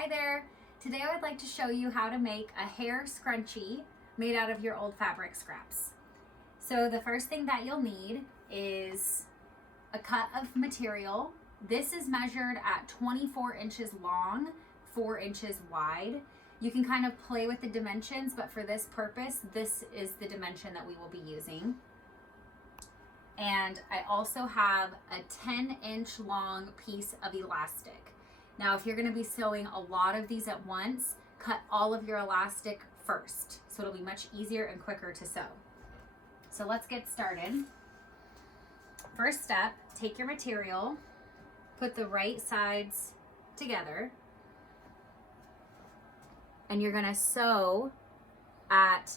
Hi there. Today I would like to show you how to make a hair scrunchie made out of your old fabric scraps. So the first thing that you'll need is a cut of material. This is measured at 24 inches long, 4 inches wide. You can kind of play with the dimensions, but for this purpose, this is the dimension that we will be using. And I also have a 10-inch long piece of elastic. Now, if you're going to be sewing a lot of these at once, cut all of your elastic first, so it'll be much easier and quicker to sew. So let's get started. First step, take your material, put the right sides together, and you're going to sew at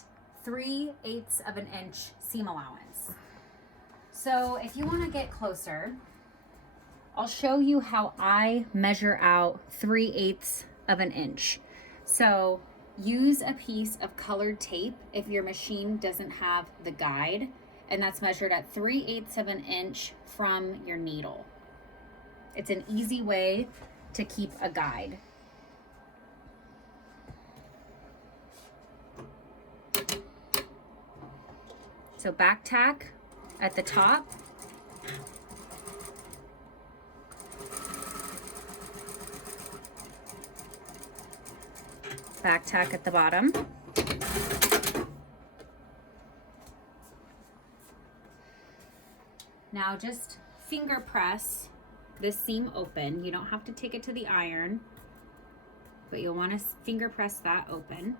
3/8 of an inch seam allowance. So if you want to get closer, I'll show you how I measure out 3/8 of an inch. So use a piece of colored tape if your machine doesn't have the guide, and that's measured at 3/8 of an inch from your needle. It's an easy way to keep a guide. So back tack at the top. Back tack at the bottom. Now just finger press this seam open. You don't have to take it to the iron, but you'll want to finger press that open.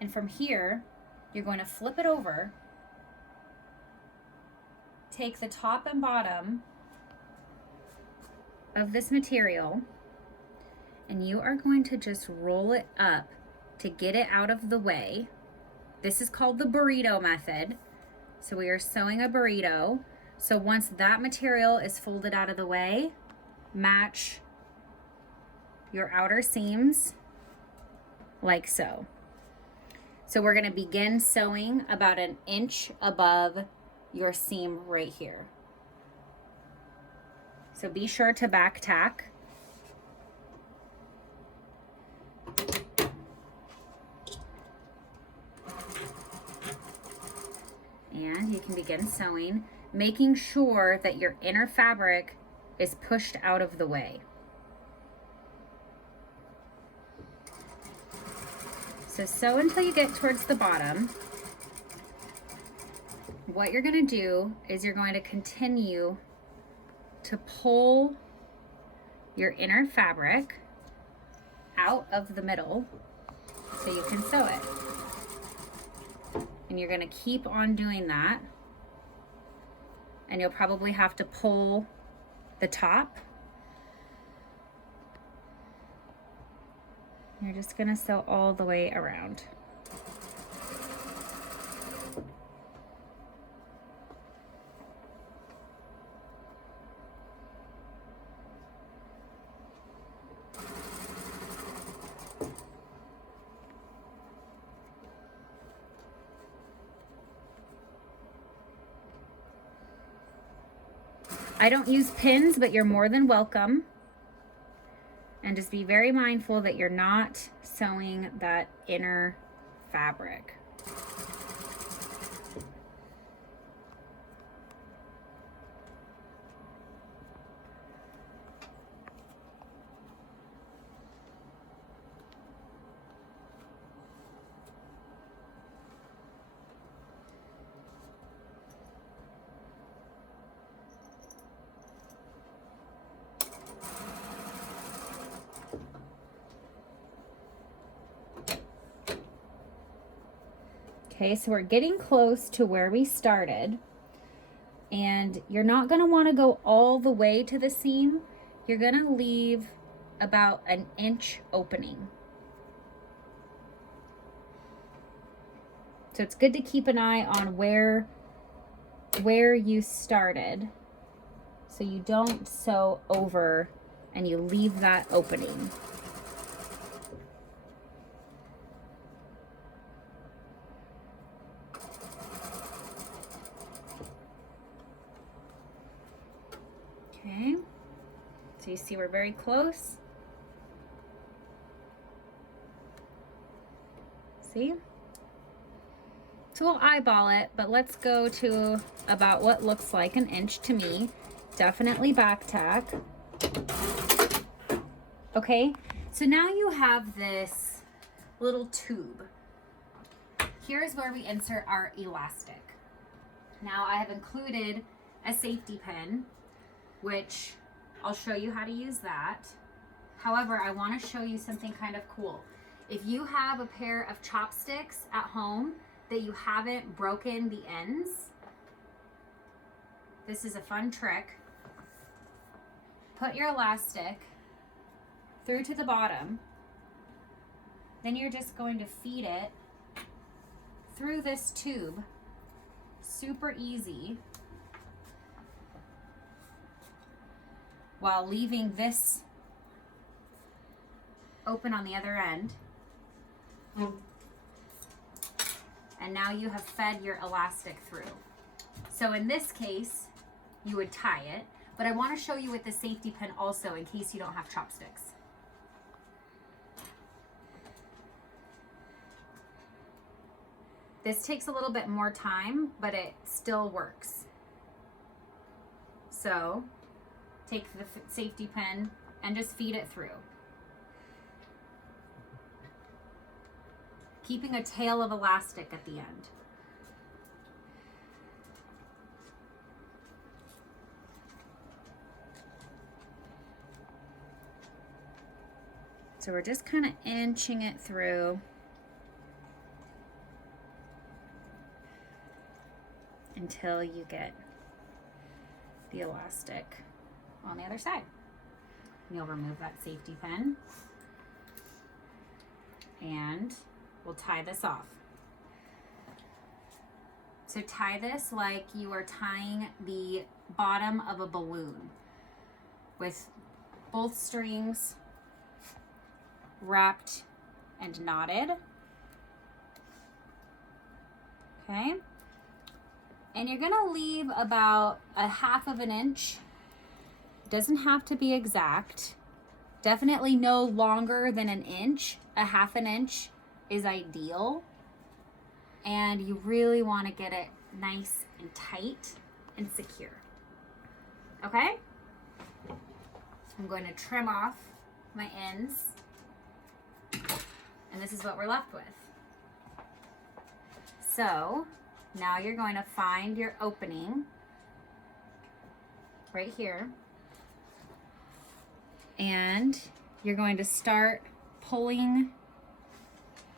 And from here, you're going to flip it over, take the top and bottom of this material, and you are going to just roll it up to get it out of the way. This is called the burrito method. So we are sewing a burrito. So once that material is folded out of the way, match your outer seams like so. So we're gonna begin sewing about 1 inch above your seam right here. So be sure to back tack. And you can begin sewing, making sure that your inner fabric is pushed out of the way. So sew until you get towards the bottom. What you're going to do is you're going to continue to pull your inner fabric out of the middle so you can sew it. And you're going to keep on doing that. And you'll probably have to pull the top. You're just going to sew all the way around. I don't use pins, but you're more than welcome. And just be very mindful that you're not sewing that inner fabric. Okay, so we're getting close to where we started, and you're not going to want to go all the way to the seam. You're going to leave about 1 inch opening. So it's good to keep an eye on where you started so you don't sew over and you leave that opening. So you see we're very close. See? So we'll eyeball it, but let's go to about what looks like an inch to me. Definitely back tack. Okay, so now you have this little tube. Here's where we insert our elastic. Now I have included a safety pin, which I'll show you how to use that. However, I want to show you something kind of cool. If you have a pair of chopsticks at home that you haven't broken the ends, this is a fun trick. Put your elastic through to the bottom. Then you're just going to feed it through this tube. Super easy. While leaving this open on the other end. And now you have fed your elastic through. So in this case, you would tie it, but I want to show you with the safety pin also in case you don't have chopsticks. This takes a little bit more time, but it still works. So take the safety pin and just feed it through. Keeping a tail of elastic at the end. So we're just kind of inching it through until you get the elastic on the other side. You'll remove that safety pin and we'll tie this off. So tie this like you are tying the bottom of a balloon with both strings wrapped and knotted. Okay. And you're gonna leave about a 1/2 of an inch. It doesn't have to be exact. Definitely no longer than an inch. A 1/2 an inch is ideal. And you really want to get it nice and tight and secure. Okay? I'm going to trim off my ends. And this is what we're left with. So now you're going to find your opening right here. And you're going to start pulling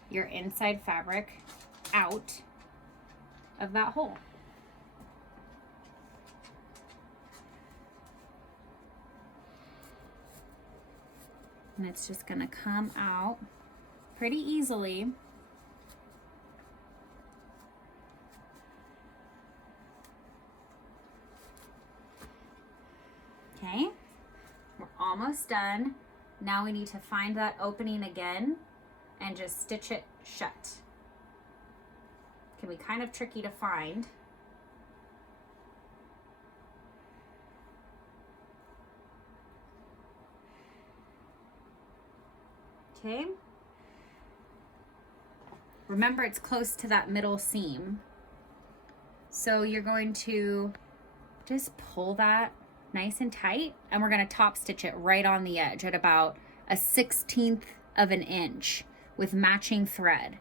your inside fabric out of that hole. And it's just going to come out pretty easily. Okay, we're almost done. Now we need to find that opening again and just stitch it shut. Can be kind of tricky to find. Okay. Remember, it's close to that middle seam. So you're going to just pull that nice and tight, and we're going to top stitch it right on the edge at about a 1/16 of an inch with matching thread.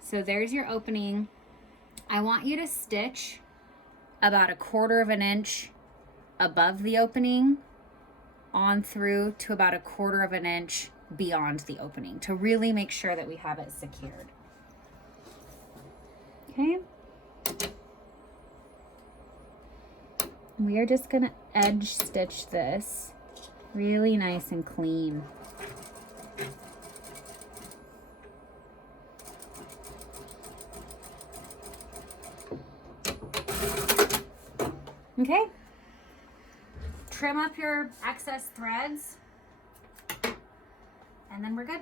So there's your opening. I want you to stitch about a 1/4 of an inch above the opening on through to about a 1/4 of an inch beyond the opening to really make sure that we have it secured. Okay. We are just going to edge stitch this really nice and clean. Okay. Trim up your excess threads, and then we're good.